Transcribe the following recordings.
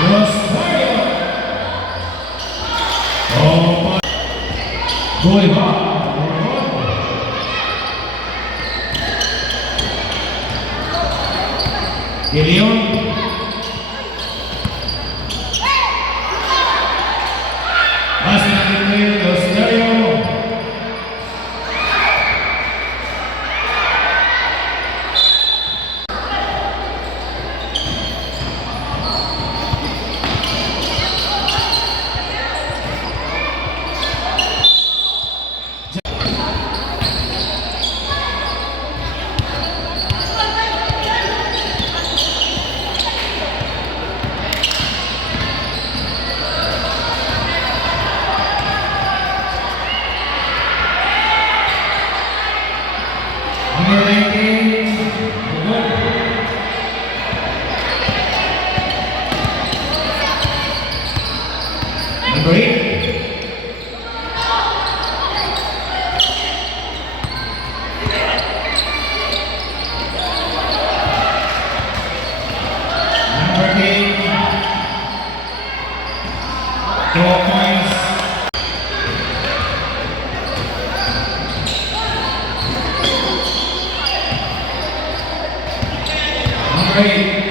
Rosario. Oh, Boulevard. De León. Hace la primera Rosario. Number 19, number 8. Number 10, 12 points. Number 8.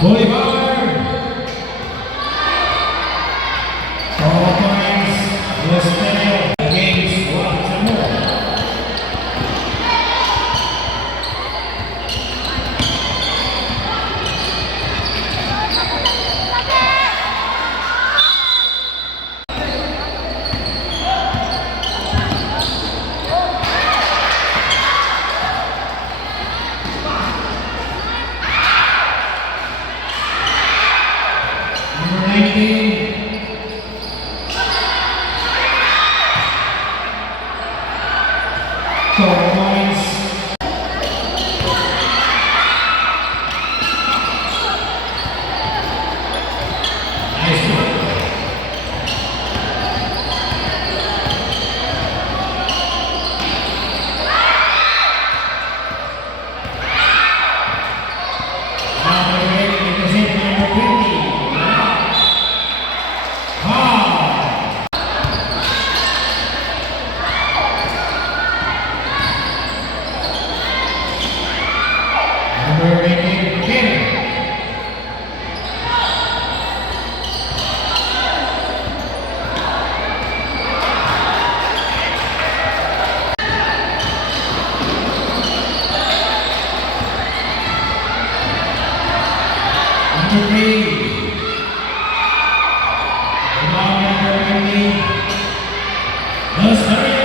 Bolivar. All points. Rosario against Baltimore. Number 19. Four points. Nice one. Number 8, represent number 20. Number 18, Kenny. Number 3. Number 20. Rosario.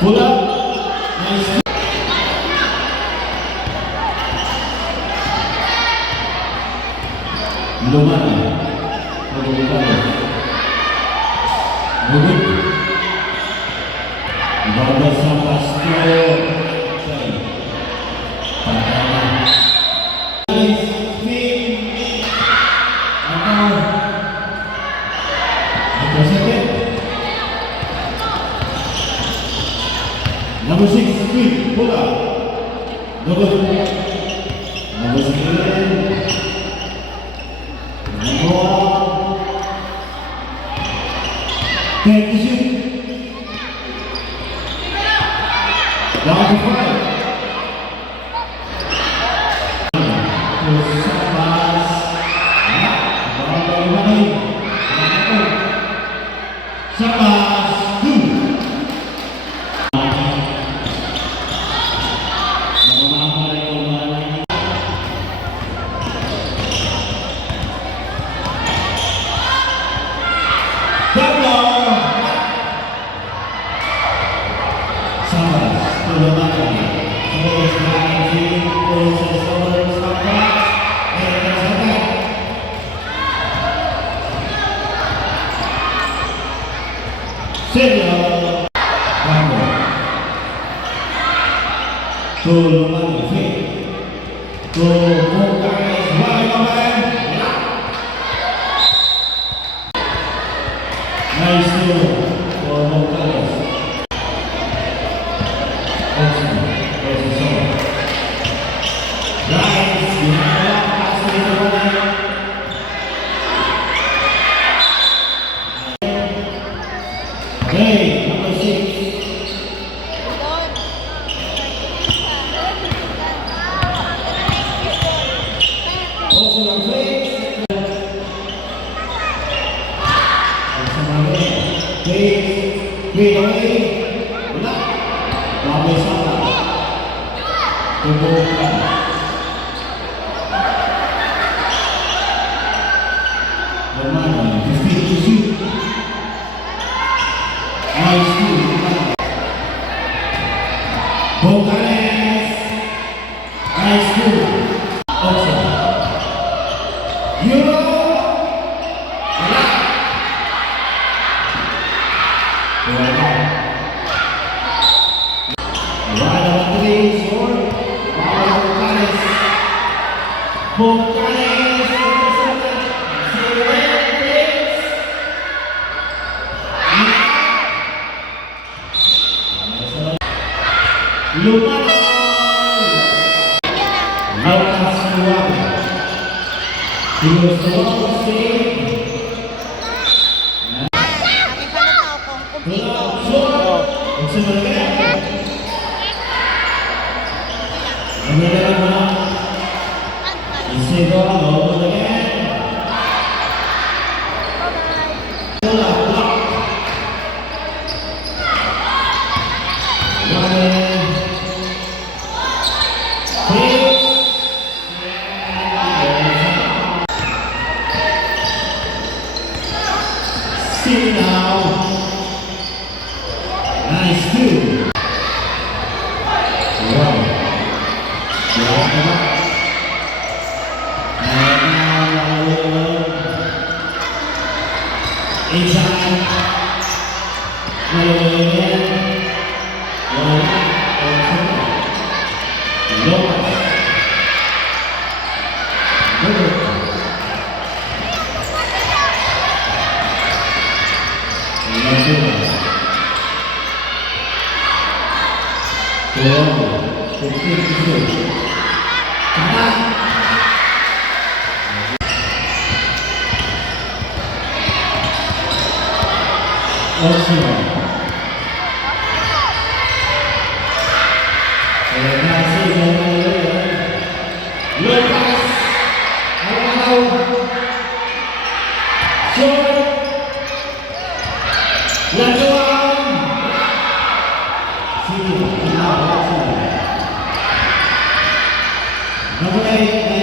Pull up. Nice. Luman. Mulut. Ibadah sampai sekian. Number 6, Queen, pull up. Number 7, number 1. Take the shoot. Down to 5. Sabas 2. Senior Rambo Tulungan Fit Tulungan sebagai pemain Nice to Tulungan Hey, number 6. Also number 6. Wait away. Wala. Babay sana. Tubukan. Bermana? 15 to shoot. Nice two. Bogales. Nice two. Also. Euro. Bogales. Lumayan Lautas Luar Tilos Sulawesi Sit down. Nice two. Wow. And now inside. Number 8.